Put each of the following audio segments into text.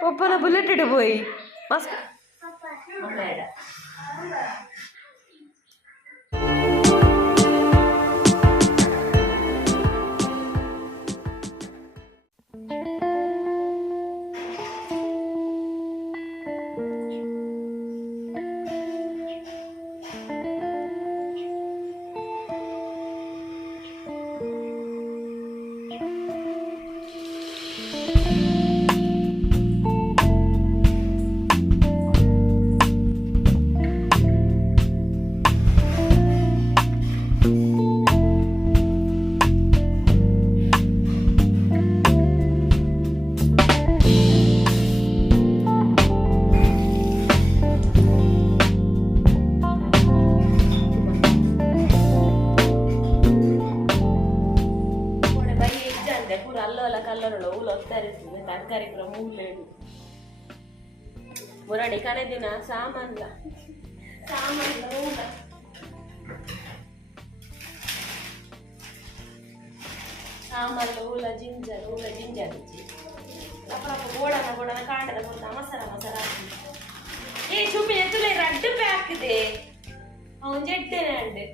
പപ്പന bullet ഇട്ട് പോയി Musk ಕಾರ್ಯಕ್ರಮ ಮುರಾಡಿ ಕನೆ ದಿನ ಸಾಮಾನ್ಲ ಊಲ ಜಿಂಜರ್ ಇಚ್ಚಿ ಅಪ್ಪ ಗೋಡನ ಕಾಂಡದ ಕೊಡ್ತ ಮಸಾಲ ಹಾಕಿ ಏ ಚುಪ್ಪಿ ಎತ್ತುಲೆ ರಡ್ಡು ಪ್ಯಾಕ್ದೆ ಅವನ್ ಜೆಟ್ಟೆನೆ ಅಂಡೆ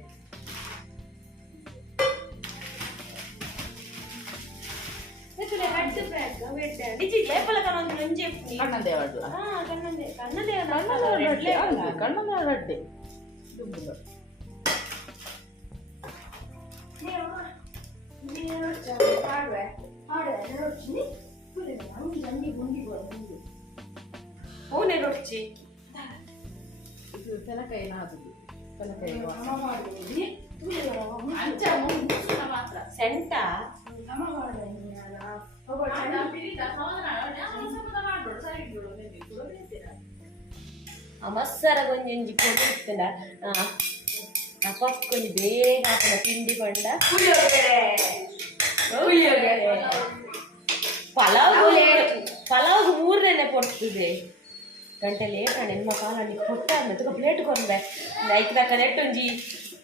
ಸೆಂಟಾ ಮಸ್ಸರ ಕೊಂಚಿ ಕೊಟ್ಟಿರ್ತಂಡ ಪಕ್ಕೊಂದು ಬೇಗ ಹಾಕೋಣ ತಿಂಡಿ ಪಂಡ ಪಲಾವ್ ಮೂರನೇ ಕೊಡ್ತಿದೆ ಗಂಟೆ ಲೇಟ್ ನಿಮ್ಮ ಕಾಲಲ್ಲಿ ಕೊಟ್ಟ ಪ್ಲೇಟ್ ಕೊಂಡೆ ಲೈಕ್ ದಾಕ ನೆಟ್ಟೊಂಜಿ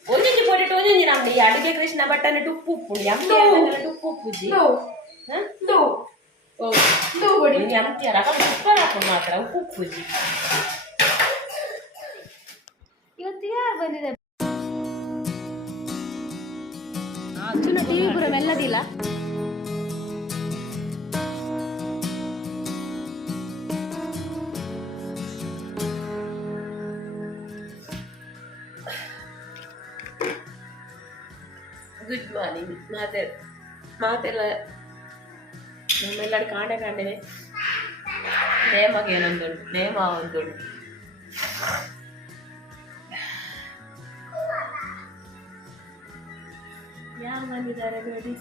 ಒಂಜೊಂಜಿ ಪೊಟ್ಟೆಟ್ಟು ಒಂಜೊಂಜಿ ನಮ್ದು ಈ ಅಡುಗೆ ಕೃಷ್ಣ ಬಟ್ಟನೆ ಉಪ್ಪು ಉಪ್ಪುಂಡಿ ಉಪ್ಪು ಉಪ್ಪುಜಿ ಅಂತೀಯ ಸೂಪರ್ ಹಾಕೊಂಡು ಮಾತ್ರ ಉಪ್ಪು ಉಪ್ಪುಜಿ ಇವತ್ತು ಯಾರು ಬಂದಿದೆ ಟಿವಿ ಪೂರ ಮೆಲ್ಲದಿಲ್ಲ ಗುಡ್ ಮಾರ್ನಿಂಗ್ ಮಾತೆಲ್ಲ ನಮ್ಮೆಲ್ಲರೂ ಕಾಂಡೆ ನೇಮಗೆ ಏನೊಂದುಂಟು ನೇಮ ಒಂದುಂಟು ಯಾರು ಬಂದಿದ್ದಾರೆ ನೋಡಿ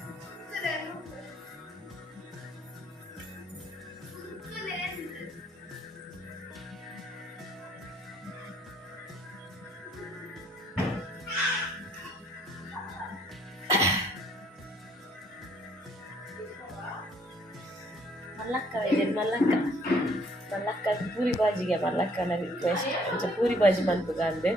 ಮಲ್ಲಕ್ಕ ಇದೆ ಮಲ್ಲಕ್ಕ ಪೂರಿ ಬಾಜಿಗೆ ಮಲ್ಲಕ್ಕನ ರಿಕ್ವೆಸ್ಟ್ కొంచెం ಪೂರಿ ಬಾಜಿ ಬಂತು ಅಂದೆ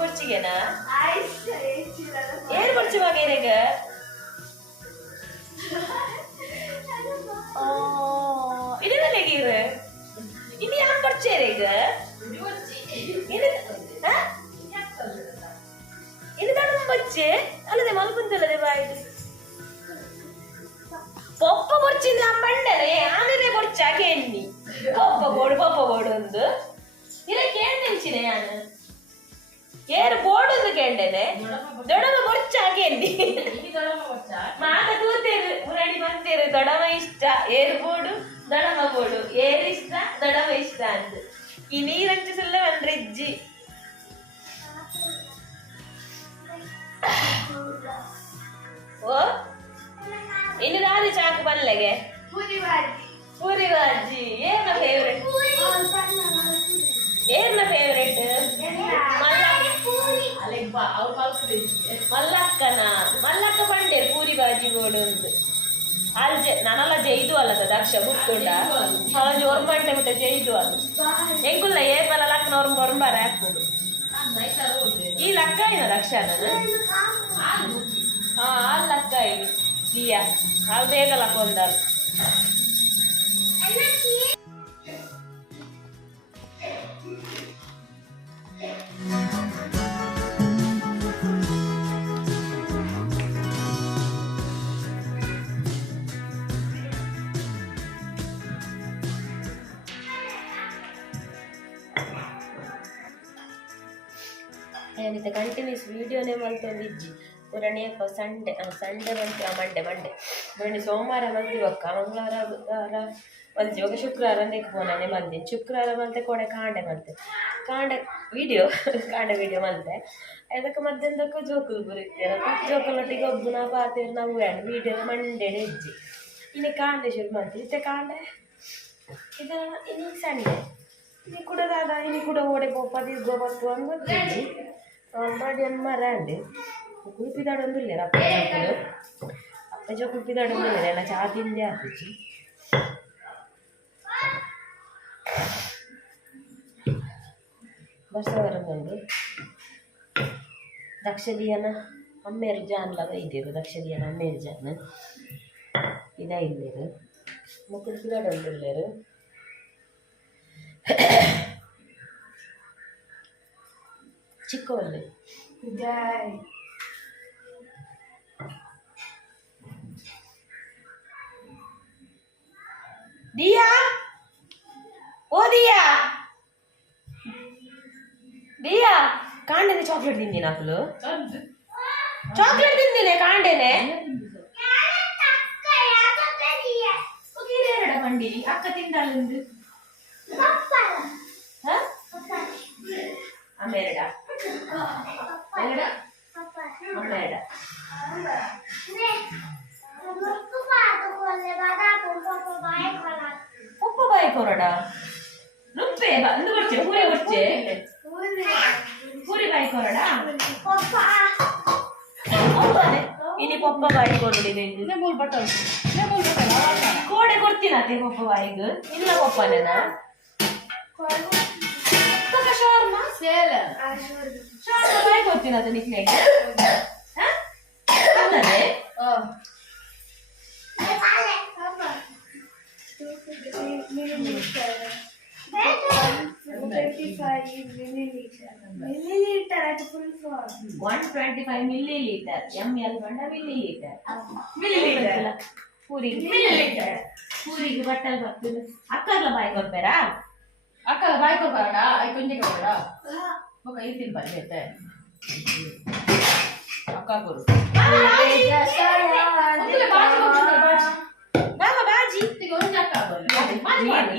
ಬರ್ಚಿಗೆನಾ ಏನು ಬರ್ಚುವಾಗ ಏನೇಗ ಇದೆಲ್ಲ ಇನ್ನು ಯಾರು ಬರ್ಚೇರ ಈಗ ಇದು ದೊಡ್ಡ ಬಚ್ಚೆ ಅಲ್ಲದೆ ಮಲ್ಕುಂತಲ್ಲದೆ ಬಾಯಿದು ಪೊಪ್ಪ ಬರ್ಚಿಂದ ಪಂಡನೆ ಆನೆರೆ ಬರ್ಚಾಕೆ ಎಣ್ಣಿ ಪೊಪ್ಪ ಬೋಡು ಒಂದು ಇಲ್ಲ ಕೇಳ್ತಿಂಚಿನೆ ನಾನು ಏರು ಬೋಡೊಂದು ಕೇಂಡೇನೆ ದೊಡಮ ಬರ್ಚಾಕೆ ಎಣ್ಣಿ ಮಾತ ತೂತೇರು ಮುರಾಡಿ ಬಂತೇರು ದೊಡಮ ಇಷ್ಟ ಏರು ಬೋಡು ದೊಡಮ ಬೋಡು ಏರು ಇಷ್ಟ ದೊಡಮ ಇಷ್ಟ ಅಂತ ಈ ನೀರಂಚಿಸಲ್ಲ ಅಂದ್ರೆ ಇಜ್ಜಿ ಓ ಇನ್ನು ರಾತ್ರಿ ಚಾಕು ಬಲ್ಲೆಗೆ ಪೂರಿ ಬಾಜಿ ಏನು ಬೋಡು ಉಂಟು ಅಲ್ಲಿ ನಾನಲ್ಲ ಜೈದು ಅಲ್ಲದ ದಕ್ಷ ಬುಟ್ಟುಂಡ ಅವಳು ಒರ್ಮಂಟೆ ಬಿಟ್ಟೆ ಜೈದು ಅದು ಎಂಗುಲ್ಲ ಏಪಲ ಲಕ್ಕನವ್ರು ಬೊರ್ಂಬಾರ ಹಾಕ್ಬೋದು ಈ ಲಕ್ಕ ಏನ ದಕ್ಷ ಹಾ ಅಲ್ಲಿ ಲಕ್ಕ ಇದು ದಿಯಾ ಅಲ್ಲಿ ಬೇಗ ಲಕ್ಕೊಂಡಲ್ಲ ಏನಿತ್ತು ಕಂಟಿನ್ಯೂಸ್ ವೀಡಿಯೋನೇ ಮಲ್ತೊಂದಿಜ್ಜಿ ಪುರಾಣಿ ಸಂಡೆ ಮಂಡೆ ಮೊನ್ನೆ ಸೋಮವಾರ ಮಲ್ತಿವಕ್ಕ ಮಂಗಳವಾರ ಮಲ್ತಿ ಇವಾಗ ಶುಕ್ರವಾರ ಅಂದಕ್ಕೆ ಫೋನೇ ಮಲ್ತೀನಿ ಶುಕ್ರವಾರ ಮಲ್ತೆ ಕೊಡೆ ಕಾಂಡೆ ವೀಡಿಯೋ ಮಲ್ತೆ ಅದಕ್ಕೆ ಮಧ್ಯಾಹ್ನದಕ್ಕೆ ಜೋಕುಲು ಬರೀತೀರ ಜೋಕುಲೊಟ್ಟಿಗೆ ಒಬ್ಬನ ಪಾತೇರು ನಾವು ವೀಡಿಯೋ ಮಂಡೆ ಹೆಜ್ಜಿ ಇನ್ನು ಕಾಂಡೆ ಶುರು ಮಾಡ್ತೀವಿ ಇತ್ತೆ ಕಾಂಡೆ ಇದು ಇನ್ನು Sunday ini kuda dada ini kuda ode popadi gobat tuan begini already ammarande kulpi dadondu lera appa kulpi dadondu lera na chaatinde apuchi ಬರ್ಸವರಂದು ದಕ್ಷದಿಯನ ಅಮ್ಮೇರು ಜಾನ್ ಲಗ ಇದ್ದೀರು ದಕ್ಷದಿಯನ ಅಮ್ಮೇರು ಜಾನ್ ಇದ ಇಲ್ಲೇರು ಮುಕ್ಕುಲ್ಪಿ dadondu lera ಚಿಕ್ಕವಲ್ಲಿ ದಿಯಾ ಓ ದಿಯಾ ಕಾಂಡೆನೆ ಚಾಕ್ಲೇಟ್ ತಿಂದಿನ ಅಕ್ಕಲು ಚಾಕ್ಲೇಟ್ ತಿಂದಿನೆ ಕಾಂಡೆನೆ ಮಂಡಿರಿ ಅಕ್ಕ ತಿಂದಾಳಂದು ಅಮ್ಮೇರಡ ಪಪ್ಪ ಬಾಯಿ ಕೊರಡ ನುಪ್ಪೆ ಬಂದು ಬರ್ಚೆ ಪೂರಿ ಬರ್ಚೆ ಪೂರಿ ಬಾಯಿ ಕೊರಡ ಇನಿ ಪಪ್ಪ ಬಾಯಿ ಕೊರಡಿದೆ ಕೋಡೆ ಕೊಡ್ತೀನತ್ತೆ ಪಪ್ಪ ಬಾಯಿಗೆ ಇಲ್ಲ ಪಪ್ಪನೇನ shawarma sela shawarma ಬಾಯಿ ಕೊಡ್ತೀನತ್ತೆ ನಿಕ್ನೆಗೆ ಅಲ್ಲದೆ 125 milliliter ml ಬಂಡ milliliter ಪೂರಿಗೆ ಬಟ್ಟಲ್ ಬರ್ತದೆ ಅಕ್ಕಲ್ಲ ಬಾಯಿ ಕೊಡ್ಬೇರಾ ಅಕ್ಕ ಬಾಯಿ ಕೊಡ್ಬೇಡ ಐ ಕೊಂಜಿಗೆ ಬೇಡ ಹೋಗ ಇರ್ತೀನಿ ಬರ್ಬೇತೆ ಅಕ್ಕ ಕೊಡು ಬಾಜಿ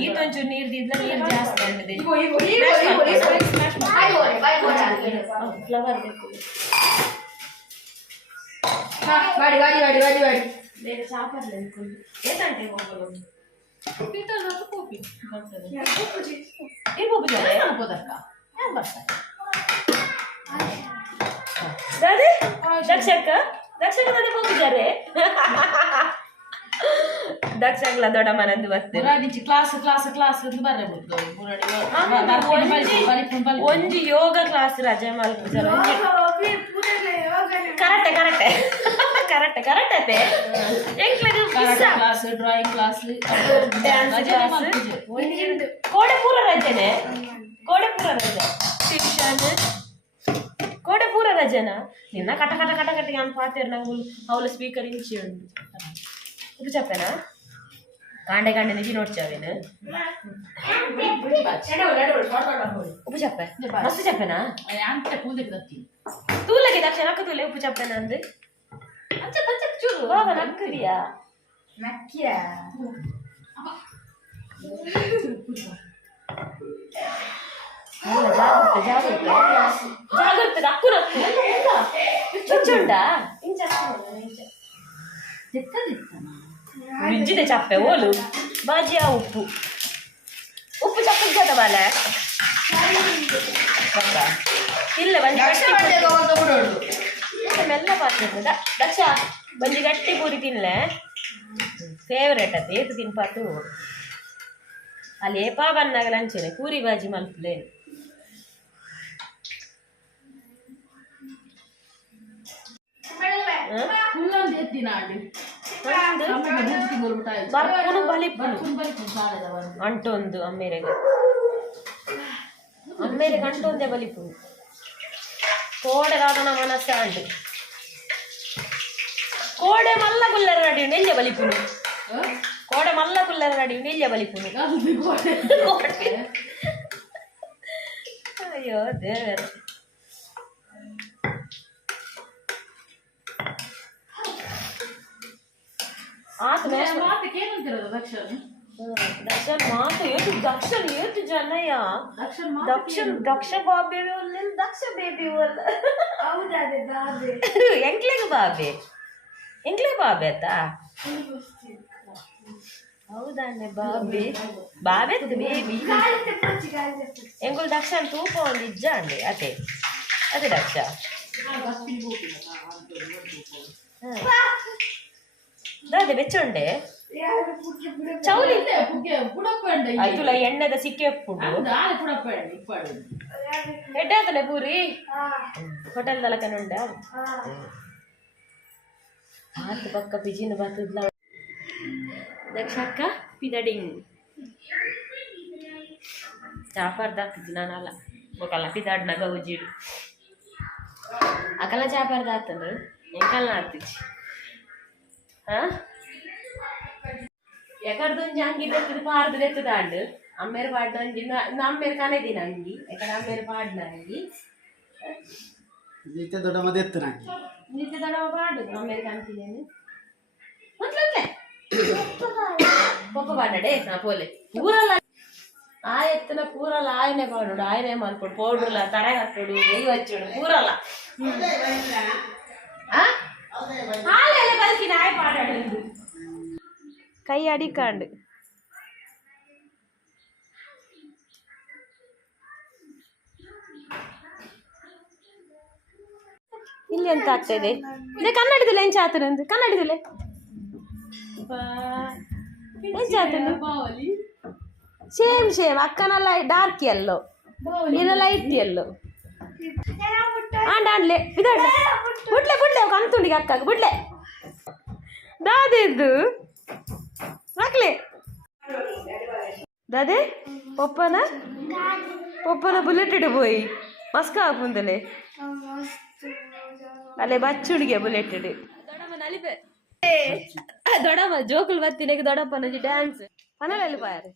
ಈತೊಂಚೂರು ನೀರ್ದಿದ್ಲ ನೀರು ಜಾಸ್ತಿ ಅಂದಿದೆ ಫ್ಲವರ್ ಬೇಕು ಬೇರೆ ಚಾಪರ್ಲೆ ಅನ್ಕೊಂಡು ಏತಂಟೆ ಹೋಗಲು ಪೀಟರ್ ಮತ್ತು ಕೋಪಿ ಬರ್ತದೆ ಇರ್ಬೋದು ಜರೆ ಹೋಗೋದಕ್ಕ ಏನು ಬರ್ತಾರೆ ದಾದಿ ದಕ್ಷಕ ಮತ್ತೆ ಹೋಗಿದ್ದಾರೆ ದಕ್ಷಗಳ ದೊಡ್ಡ ಮನದ್ದು ಬರ್ತದೆ ಕ್ಲಾಸ್ ಅಂತ ಬರಬಹುದು ಒಂದು ಯೋಗ ಕ್ಲಾಸ್ ರಜೆ ಮಲ್ಪುಜರ correct class drawing class dance class ಕೋಡೆ ಪೂರ ರಜೆನೆ ಟ್ಯೂಷನ್ ಕೋಡೆ ಪೂರ ರಜೆನ ನಿನ್ನ ಕಟ ನಾನು ಪಾತೇರು ನಾವು ಅವಳ ಸ್ಪೀಕರ್ ಇಂಚಿ ಉಂಟು ಉಪ್ಪು ಚಪ್ಪೆನಾ ಕಾಂಡೆ ನಿಜಿ ನೋಡ್ಚಾವೇನು ಉಪ್ಪು ಚಪ್ಪೆ ಮಸ್ತ್ ಚಪ್ಪೆನಾ ತೂಲಗೆ ದಕ್ಷಿಣ ಅಕ್ಕ ತೂಲೆ ಉಪ್ಪು ಚಪ್ಪೆನ ಅಂದ್ರೆ ಚೂರು ಬಾಬಾ ನಕ್ಕದಿಯಾ ನಕ್ಕಿಯ ಜಾಗ್ರತೆ ಅಕ್ಕು ಚುಚ್ಚುಂಡ ಬಿಜ್ಜಿದೆ ಚಪ್ಪೆ ಓಲು ಬಾಜಿಯ ಉಪ್ಪು ಚಪ್ಪೆ ಜೊತೆ ಬಾಲೆ ಇಲ್ಲ ಬಂದು ಮೆಲ್ಲ ಪಾತ್ರ ದಕ್ಷ ಬಂಜಿ ಗಟ್ಟಿ ಪೂರಿ ತಿನ್ಲೆ ಫೇವ್ರೇಟ್ ಅದು ಏತು ತಿನ್ಪಾತು ಅಲ್ಲಿ ಏಪಾ ಬಂದಾಗ ಲಂಚನೆ ಪೂರಿ ಬಾಜಿ ಮಲ್ಪಲೆ ಬರ್ಪುನು ಬಲಿಪುನು ಅಂಟೊಂದು ಅಮ್ಮೇರೆಗೆ ಅಂಟೊಂದೆ ಬಲಿಪುನು ಕೋಡೆ ರಾಧನ ಮನಸ್ಸ ಅಂಡು ಕೋಡೆ ಮಲ್ಲ ಕುಲ್ಲರ ನಡಿ ನೆಲ್ಯ ಬಲಿಪುನು ಕೋಡೆ ಮಲ್ಲ ಕುಲ್ಲರ ನಡಿ ನೆಲ್ಯ ಬಲಿಪುನು ಅಯ್ಯೋ ದೇವರ ದಕ್ಷನ್ ಮಾತು ಏತು ದಕ್ಷನ್ ಏತು ಜನಯ ದಕ್ಷ ಬಾಬೆ ದಕ್ಷ ಬೇಬಿ ಎಂಕ್ಲೆಗ್ ಬಾಬೆ ಆತ ಹೌದಾನೆ ಬಾಬೆ ಬಾಬೆತ್ತು ಬೇಬಿ ಎಂಗುಲ್ ದಕ್ಷನ್ ತೂಪ ಒಂದು ಇಜ್ಜ ಅಂಡೆ ಅದೇ ದಕ್ಷ ದಾದೆ ಬೆಚ್ಚೊಂಡೆ ಚೌಲಿ ಆಯ್ತುಲ ಎಣ್ಣೆದ ಸಿಕ್ಕಿ ಹಾಕ್ಕೊಂಡು ಎಡ್ಡಾದಲೆ ಪೂರಿ ಹೋಟೆಲ್ ದಲಕನುಂಡ ಆತು ಪಕ್ಕ ಪಿಜಿನ ಬರ್ತದ್ಲ ದಕ್ಷ ಅಕ್ಕ ಪಿದಡಿಂಗ್ ಚಾಪಾರ್ದ ಹಾಕ್ತಿದ್ದಿ ನಾನಲ್ಲ ಒಕ್ಕಲ್ಲ ಪಿದಾಡ್ನ ಗೌಜಿಡು ಅಕಲ್ಲ ಚಾಪಾರ್ದ ಆತಂದ್ರು ಎಂಕಲ್ನ ಆಡ್ತಿದ್ದಿ ಎಕರ್ದೊಂಜಿ ಅಂಗಿ ತೆತ್ತದು ಪಾರ್ದು ತೆತ್ತದ ಅಂಡು ಅಮ್ಮೇರು ಪಾಡ್ನಂಜಿ ಅಮ್ಮೇರು ಕನೆದಿನ ಅಂಗಿ ಯಾಕಂದ್ರೆ ಅಮ್ಮೇರು ಪಾಡ್ನ ಅಂಗಿ ನಿತ್ಯ ದೊಡ್ಡಮ್ಮ ತೆತ್ತು ನಂಗೆ ನಿತ್ಯ ದೊಡ್ಡಮ್ಮ ಪಾಡು ಅಮ್ಮೇರು ಕಾಣ್ತಿದ್ದೇನೆ ಮೊದ್ಲೇ ಪಪ್ಪ ಪಾಡಡೆ ನಾ ಪೋಲೆ ಪೂರಲ್ಲ ಆ ಎತ್ತನ ಪೂರಲ್ಲ ಆಯ್ನೆ ಪಾಡೋಡು ಆಯ್ನೆ ಮಾಡ್ಕೊಡು ಪೌಡ್ರಲ್ಲ ತರೆ ಹಾಕೋಡು ನೆಯ್ ಹಚ್ಚೋಡು ಪೂರಲ್ಲ ಹಾಲೆಲ್ಲ ಕಲ್ಕಿನ ಆಯ್ ಪಾಡಾಡು ಕೈ ಅಡಿಕಾಂಡು ಇಲ್ಲಿ ಎಂತ ಆಗ್ತದೆ ಇದೆ ಕನ್ನಡದಲ್ಲಿ ಎಂಚ ಆತನಂದು ಕನ್ನಡದಲ್ಲಿ ಎಂಚ ಆತನು ಸೇಮ್ ಅಕ್ಕನಲ್ಲ ಡಾರ್ಕ್ ಎಲ್ಲೋ ಇನ್ನ ಲೈಟ್ ಎಲ್ಲೋ ಆಂಡ್ಲೆ ಬಿಡಾಡ್ಲೆ ಬಿಡ್ಲೆ ಕಂತುಂಡಿಗೆ ಅಕ್ಕಾಗ ಬಿಡ್ಲೆ ದಾದಿದ್ದು ಮಕ್ಳೆ ದಾದೆ ಪಪ್ಪನ ಬುಲೆಟ್ ಇಡು పోయి ಮಸ್ಕ ಆಪುಂದಲೆ ಅಲ್ಲೇ ಬಚ್ಚುಡಿಗೆ ಬುಲೆಟ್ ಇಡು ದೊಡಮ್ಮ ನಲಿಪೆ ದೊಡಮ್ಮ ಜೋಕುಲು ಬತ್ತಿನೆಗೆ ದೊಡಪ್ಪನ ಡ್ಯಾನ್ಸ್ ಪನಲೆಲ್ಲಿ ಪಾಯರೆ